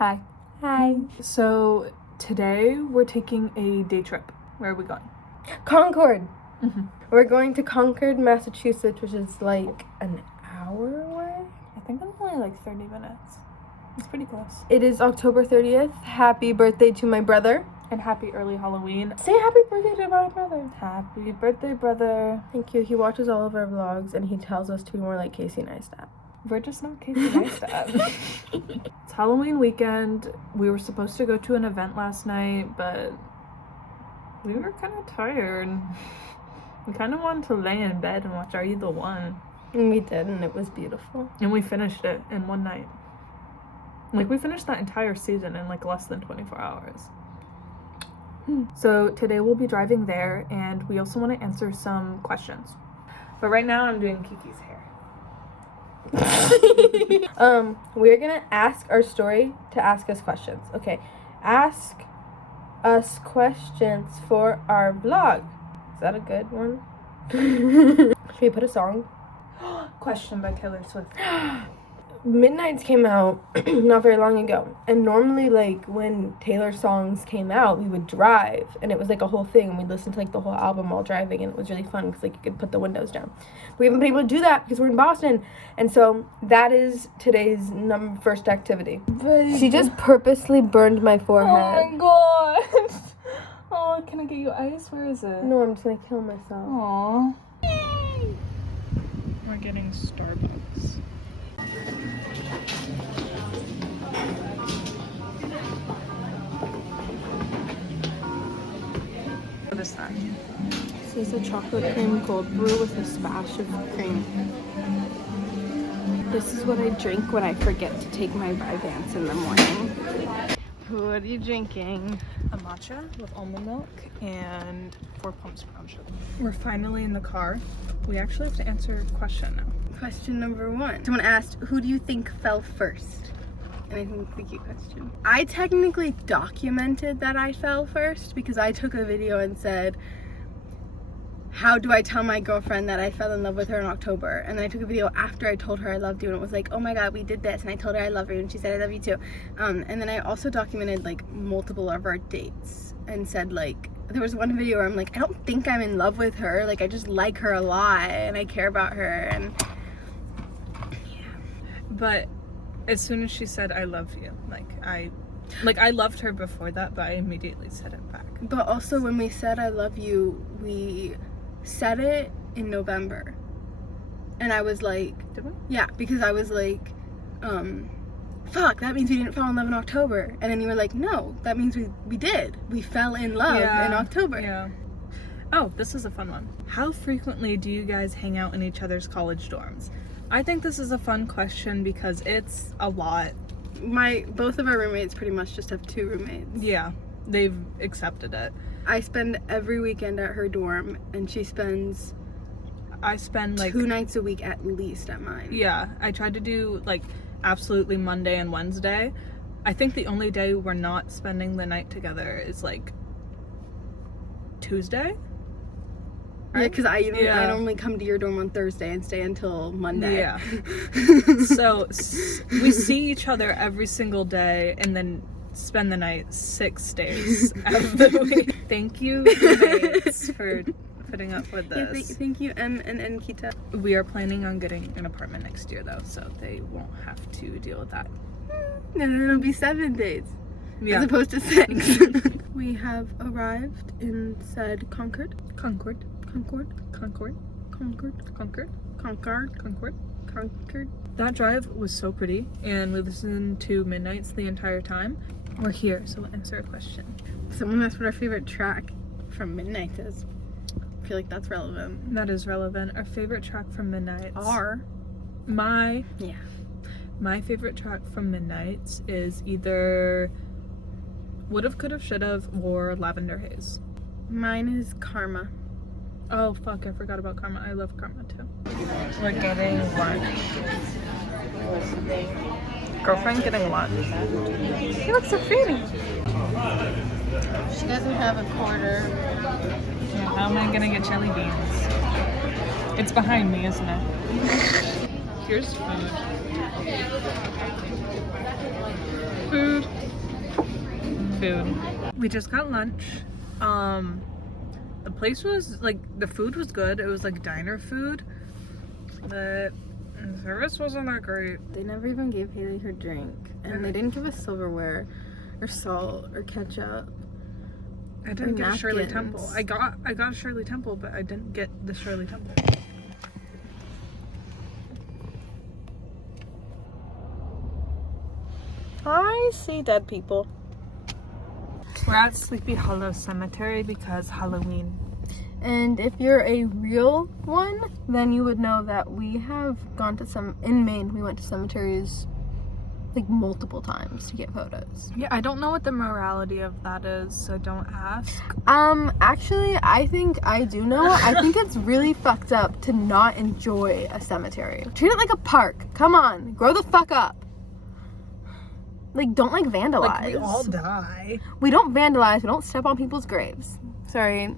Hi. Hi. So today we're taking a day trip. Where are we going? Concord. Mm-hmm. We're going to Concord, Massachusetts, which is like an hour away. I think it's only like 30 minutes. It's pretty close. It is October 30th. Happy birthday to my brother. And happy early Halloween. Say happy birthday to my brother. Happy birthday, brother. Thank you. He watches all of our vlogs and he tells us to be more like Casey Neistat. We're just not Casey Neistat. It's Halloween weekend. We were supposed to go to an event last night, but we were kind of tired. We kind of wanted to lay in bed and watch Are You the One? And we did, and it was beautiful. And we finished it in one night. Like, we finished that entire season in like less than 24 hours. So today we'll be driving there, and we also want to answer some questions. But right now I'm doing Kiki's hair. We're gonna ask our story to ask us questions. Okay, ask us questions for our vlog. Is that a good one? Should we put a song? Question by Taylor Swift. Midnights came out not very long ago, and normally like when Taylor songs came out we would drive, and it was like a whole thing, and we'd listen to like the whole album while driving, and it was really fun because like you could put the windows down. But we haven't been able to do that because we're in Boston, and so that is today's first activity. She just purposely burned my forehead. Oh my god. Oh, can I get you ice? Where is it? No, I'm just gonna kill myself. Aww. We're getting Starbucks. What is that? This is a chocolate cream cold brew with a splash of cream. This is what I drink when I forget to take my Vyvanse in the morning. What are you drinking? A matcha with almond milk and 4 pumps brown sugar. We're finally in the car. We actually have to answer a question now. Question number 1. Someone asked, who do you think fell first? And I think the cute question. I technically documented that I fell first because I took a video and said, how do I tell my girlfriend that I fell in love with her in October? And then I took a video after I told her I loved you, and it was like, oh my god, we did this, and I told her I love her, and she said I love you too. And then I also documented like multiple of our dates and said like, there was one video where I'm like, I don't think I'm in love with her, like I just like her a lot and I care about her, and yeah. But as soon as she said I love you, I loved her before that, but I immediately said it back. But also when we said I love you, we said it in November, and I was like, did we? Yeah, because I was like, fuck, that means we didn't fall in love in October. And then you were like, no, that means we did. We fell in love in October. Yeah. Oh, this is a fun one. How frequently do you guys hang out in each other's college dorms? I think this is a fun question because it's a lot. Both of our roommates pretty much just have 2 roommates. Yeah, they've accepted it. I spend every weekend at her dorm, and I spend like 2 nights a week at least at mine. Yeah, I tried to do like absolutely Monday and Wednesday. I think the only day we're not spending the night together is like Tuesday. Right? Yeah, because I normally come to your dorm on Thursday and stay until Monday. Yeah. So we see each other every single day and then spend the night 6 days out of the week. Thank you, roommates, for putting up with this. Yeah, thank you, and Kita. We are planning on getting an apartment next year, though, so they won't have to deal with that. And then it'll be 7 days, as opposed to 6. We have arrived in said Concord. That drive was so pretty, and we listened to Midnights the entire time. We're here, so we'll answer a question. Someone asked what our favorite track from Midnights is. I feel like that's relevant. That is relevant. Our favorite track from Midnights my favorite track from Midnights is either Would've, Could've, Should've or Lavender Haze. Mine is Karma. Oh fuck, I forgot about Karma. I love Karma too. We're getting lunch. Girlfriend getting lunch. She looks so pretty. She doesn't have a quarter. Yeah, how am I gonna get jelly beans? It's behind me, isn't it? Here's food. Food. food. We just got lunch. The place was like, the food was good. It was like diner food, but the service wasn't that great. They never even gave Haley her drink, and they didn't give us silverware or salt or ketchup. I didn't get a Shirley Temple. I got a Shirley Temple, but I didn't get the Shirley Temple. I see dead people. We're at Sleepy Hollow Cemetery because Halloween. And if you're a real one, then you would know that we have gone to in Maine, we went to cemeteries like multiple times to get photos. Yeah, I don't know what the morality of that is, so don't ask. Actually, I think I do know. I think it's really fucked up to not enjoy a cemetery. Treat it like a park. Come on, grow the fuck up. Like, don't like vandalize. Like, we all die. We don't vandalize. We don't step on people's graves. Sorry.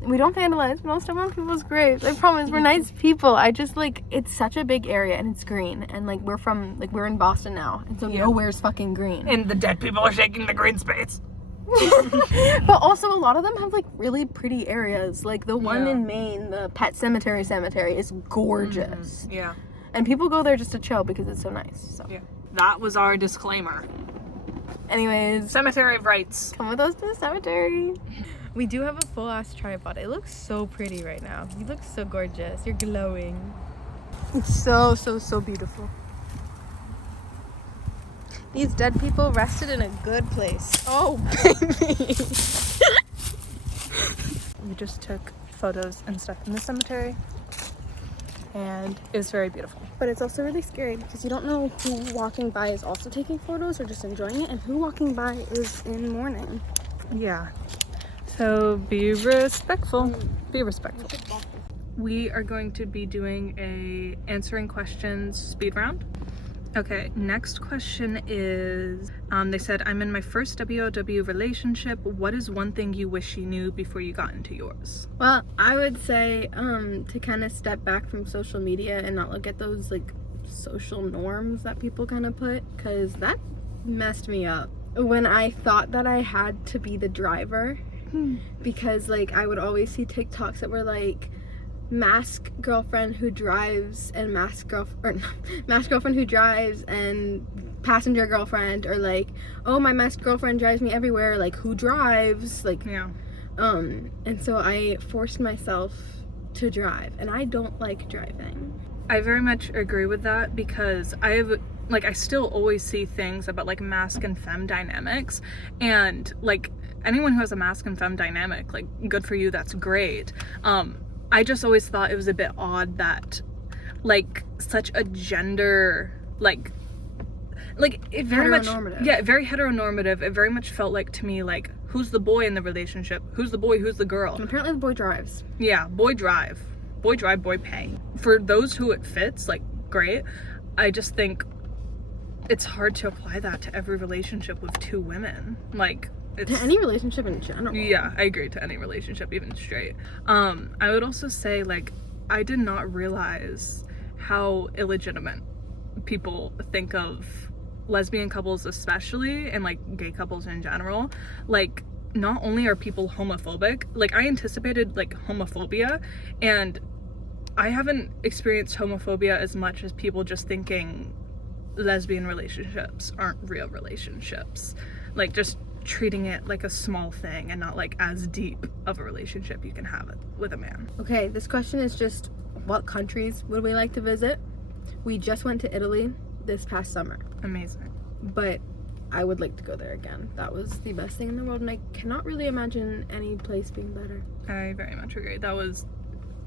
We don't vandalize. We don't step on people's graves. I promise. We're nice people. I just, like, it's such a big area and it's green. And, like, we're in Boston now. And so nowhere's fucking green. And the dead people are shaking the green space. But also, a lot of them have, like, really pretty areas. Like, the one in Maine, the Pet Cemetery is gorgeous. Mm-hmm. Yeah. And people go there just to chill because it's so nice. So. Yeah. That was our disclaimer. Anyways. Cemetery of Rights. Come with us to the cemetery. We do have a full-ass tripod. It looks so pretty right now. You look so gorgeous. You're glowing. It's so, so, so beautiful. These dead people rested in a good place. Oh, baby. We just took photos and stuff in the cemetery, and it was very beautiful. But it's also really scary because you don't know who walking by is also taking photos or just enjoying it, and who walking by is in mourning. Yeah. So be respectful. Be respectful. We are going to be doing a answering questions speed round. Okay, next question is, they said, I'm in my first WOW relationship. What is one thing you wish you knew before you got into yours? Well, I would say to kind of step back from social media and not look at those like social norms that people kind of put, because that messed me up. When I thought that I had to be the driver, because like I would always see TikToks that were like, mask girlfriend who drives and mask girlfriend who drives and passenger girlfriend, or like, oh, my masked girlfriend drives me everywhere, like who drives, like and so I forced myself to drive, and I don't like driving. I very much agree with that, because I still always see things about like masc and femme dynamics, and like anyone who has a masc and femme dynamic, like good for you, that's great. I just always thought it was a bit odd that like such a gender like it very much, very heteronormative. It very much felt like to me like, who's the boy in the relationship, who's the boy, who's the girl, and apparently the boy drives. Yeah, boy drive, boy pay. For those who it fits, like great. I just think it's hard to apply that to every relationship with two women, like to any relationship in general. Yeah, I agree, to any relationship, even straight. I would also say, like, I did not realize how illegitimate people think of lesbian couples especially, and like gay couples in general. Like, not only are people homophobic, like I anticipated like homophobia, and I haven't experienced homophobia as much as people just thinking lesbian relationships aren't real relationships, like just treating it like a small thing and not like as deep of a relationship you can have with a man. Okay, this question is just, what countries would we like to visit? We just went to Italy this past summer. Amazing. But I would like to go there again. That was the best thing in the world, and I cannot really imagine any place being better. I very much agree. That was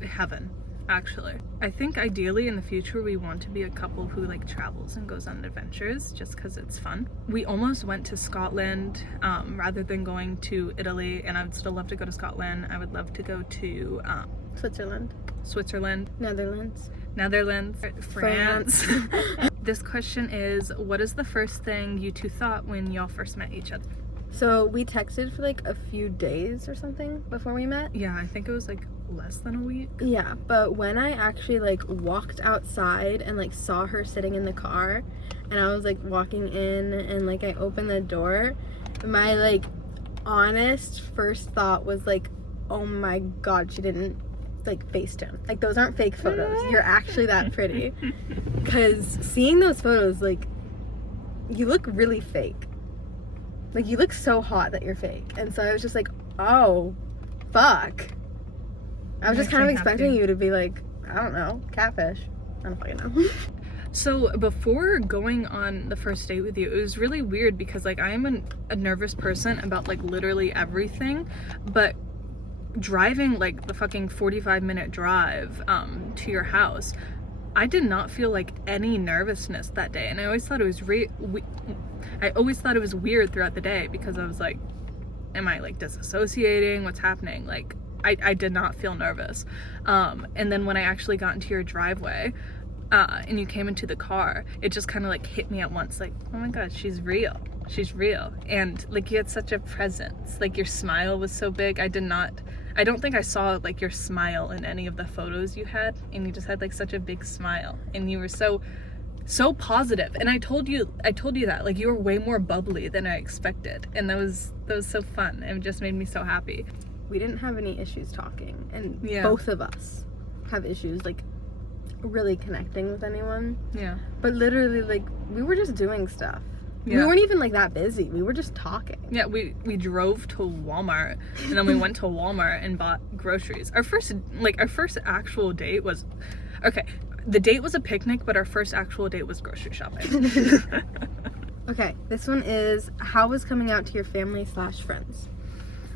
heaven, actually. I think ideally in the future we want to be a couple who like travels and goes on adventures just because it's fun. We almost went to Scotland rather than going to Italy, and I would still love to go to Scotland. I would love to go to Switzerland, Netherlands, France. This question is, what is the first thing you two thought when y'all first met each other? So we texted for like a few days or something before we met. Yeah, I think it was like less than a week. Yeah, but when I actually like walked outside and like saw her sitting in the car, and I was like walking in and like I opened the door, my like honest first thought was like, oh my god, she didn't like FaceTime. Like, those aren't fake photos. You're actually that pretty. Because seeing those photos, like, you look really fake. Like, you look so hot that you're fake. And so I was just like, oh, fuck. I was just kind of expecting you to be like, I don't know, catfish. I don't fucking know. So before going on the first date with you, it was really weird because like I am a nervous person about like literally everything, but driving like the fucking 45-minute drive to your house, I did not feel like any nervousness that day, and I always thought it was weird throughout the day because I was like, am I like disassociating? What's happening? Like I did not feel nervous. And then when I actually got into your driveway and you came into the car, it just kind of like hit me at once, like, oh my god, she's real. And like you had such a presence, like your smile was so big. I don't think I saw like your smile in any of the photos you had, and you just had like such a big smile, and you were so positive. And I told you that like you were way more bubbly than I expected, and that was so fun. It just made me so happy. We didn't have any issues talking, and both of us have issues like really connecting with anyone. Yeah. But literally, like, we were just doing stuff. Yeah. We weren't even like that busy. We were just talking. Yeah, we drove to Walmart, and then we went to Walmart and bought groceries. Our first actual date was, okay, the date was a picnic, but our first actual date was grocery shopping. Okay, this one is, how was coming out to your family/friends?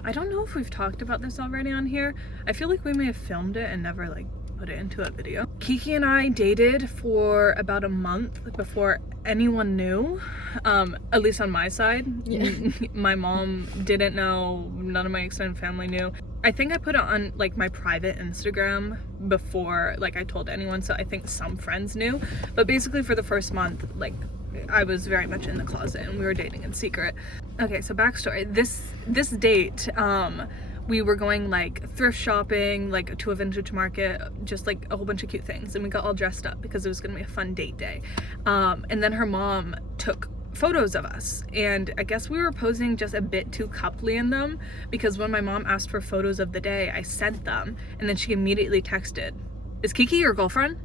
I don't know if we've talked about this already on here. I feel like we may have filmed it and never like put it into a video. Kiki and I dated for about a month before anyone knew, at least on my side. Yeah. My mom didn't know, none of my extended family knew. I think I put it on like my private Instagram before like I told anyone, so I think some friends knew. But basically for the first month, like I was very much in the closet and we were dating in secret. Okay, so backstory. This date, we were going like thrift shopping, like to a vintage market, just like a whole bunch of cute things, and we got all dressed up because it was gonna be a fun date day. And then her mom took photos of us, and I guess we were posing just a bit too coupley in them, because when my mom asked for photos of the day, I sent them, and then she immediately texted, "Is Kiki your girlfriend?"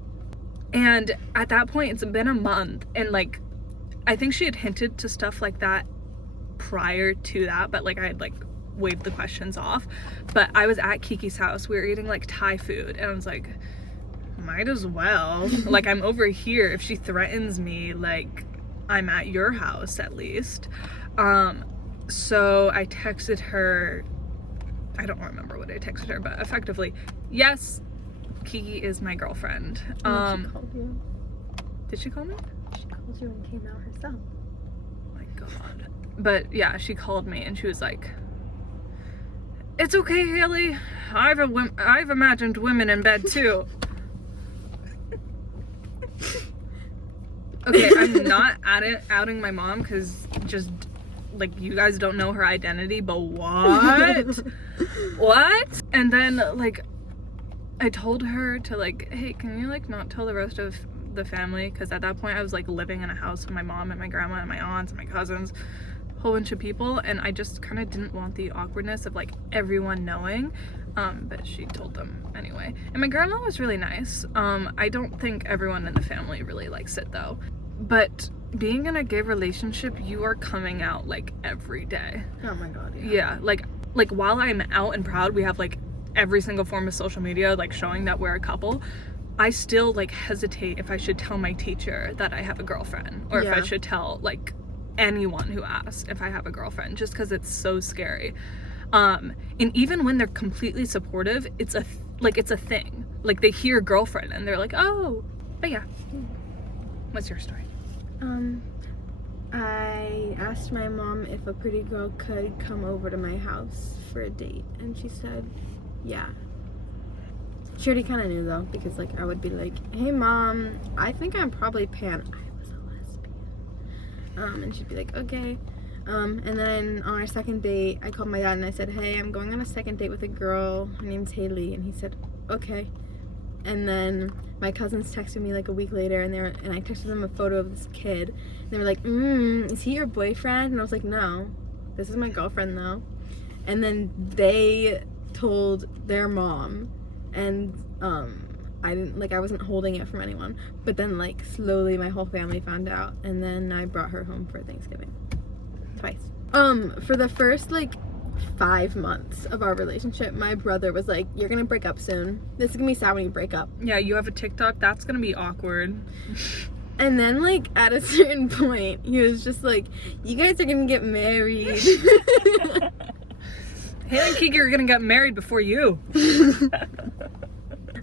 And at that point, it's been a month, and like I think she had hinted to stuff like that prior to that, but like I had like waved the questions off. But I was at Kiki's house, we were eating like Thai food, and I was like, might as well, like I'm over here, if she threatens me, like I'm at your house at least. So I texted her, I don't remember what I texted her, but effectively, yes, Kiki is my girlfriend. She called you. Did she call me? She called you and came out herself. Oh my god. But yeah, she called me and she was like, "It's okay, Haley. I've imagined women in bed too." Okay, I'm not outing my mom because just like you guys don't know her identity, but what? What? And then like I told her to like, hey, can you like not tell the rest of the family, because at that point I was like living in a house with my mom and my grandma and my aunts and my cousins, a whole bunch of people, and I just kind of didn't want the awkwardness of like everyone knowing. But she told them anyway, and my grandma was really nice. I don't think everyone in the family really likes it though, but being in a gay relationship, you are coming out like every day. Oh my god. Yeah, like while I'm out and proud, we have like every single form of social media like showing that we're a couple, I still like hesitate if I should tell my teacher that I have a girlfriend, or if I should tell like anyone who asks if I have a girlfriend, just because it's so scary. And even when they're completely supportive, it's a thing. Like they hear girlfriend and they're like, oh, but yeah. What's your story? I asked my mom if a pretty girl could come over to my house for a date, and she said, yeah. She already kind of knew though, because like I would be like, hey mom, I think I'm probably pan. I was a lesbian. And she'd be like, okay. And then on our second date, I called my dad and I said, hey, I'm going on a second date with a girl. Her name's Haley. And he said, okay. And then my cousins texted me like a week later, and I texted them a photo of this kid. And they were like, is he your boyfriend? And I was like, no. this is my girlfriend though. And then they told their mom, and I wasn't holding it from anyone, but then like slowly my whole family found out, and then I brought her home for Thanksgiving twice. For the first like 5 months of our relationship, my brother was like, you're gonna break up soon, this is gonna be sad when you break up. Yeah, you have a TikTok, that's gonna be awkward. And then like at a certain point he was just like, you guys are gonna get married. Haley and Kiki are gonna get married before you.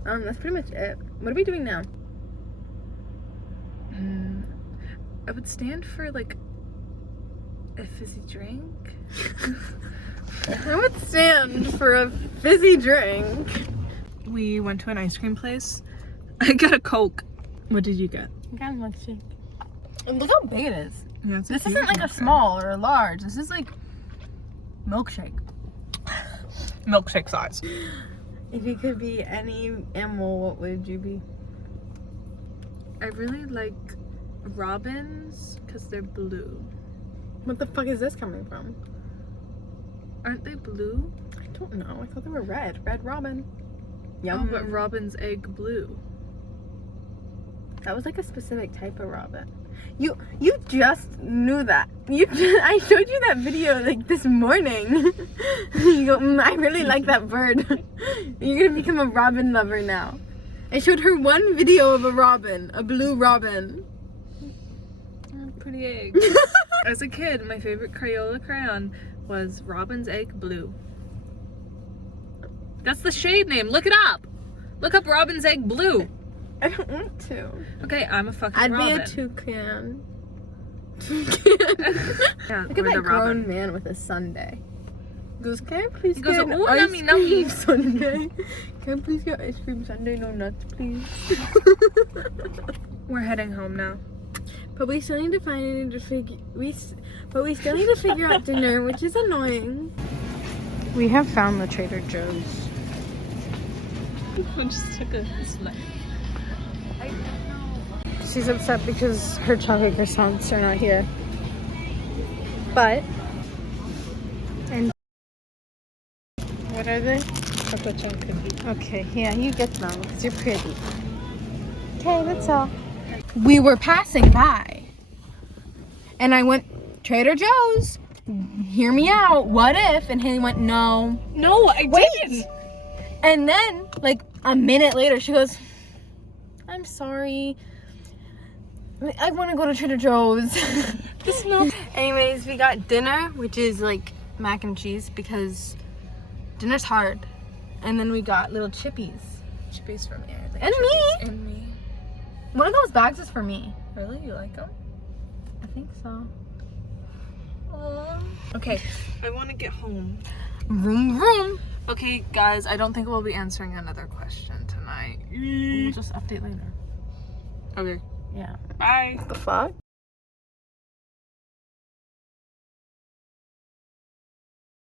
That's pretty much it. What are we doing now? I would stand for like a fizzy drink. I would stand for a fizzy drink. We went to an ice cream place. I got a Coke. What did you get? I got a milkshake. And look how big it is. Yeah, it's This isn't like a small or a large. This is like milkshake. milkshake size. If you could be any animal, what would you be? I really like robins because they're blue. What the fuck is this coming from? Aren't they blue? I don't know. I thought they were red. Red robin. Oh, Yum. but robin's egg blue. That was like a specific type of robin. You just knew that. I showed you that video like this morning. You go, I really like that bird. You're gonna become a robin lover now. I showed her one video of a robin, a blue robin. Pretty eggs. As a kid, my favorite Crayola crayon was Robin's Egg Blue. That's the shade name. Look it up. Look up Robin's Egg Blue. I don't want to. Okay, I'm a fucking I'd robin. be a toucan. Yeah, Look at we're that the grown robin. man with a sundae. He goes, can I please He goes, get an "Ooh, ice nummy, cream nummy." sundae? Can I please get ice cream sundae? No nuts, please. We're heading home now. But we still need to still need to figure out dinner, which is annoying. We have found the Trader Joe's. I just took a slice. She's upset because her chocolate croissants are not here. But, and what are they? Chocolate chunk cookie. Okay, yeah, you get them because you're pretty. Okay, that's all. We were passing by, and I went, Trader Joe's. Hear me out. What if? And Haley went, no. No, I didn't. And then, like a minute later, she goes, I'm sorry. I want to go to Trader Joe's. Anyways, we got dinner, which is like mac and cheese because dinner's hard. And then we got little chippies. Chippies from here. And me. And me. One of those bags is for me. Really? You like them? I think so. Aww. Okay, I want to get home. Vroom vroom. Okay, guys, I don't think we'll be answering another question tonight. We'll just update later. Okay. Yeah. Bye. What the fuck?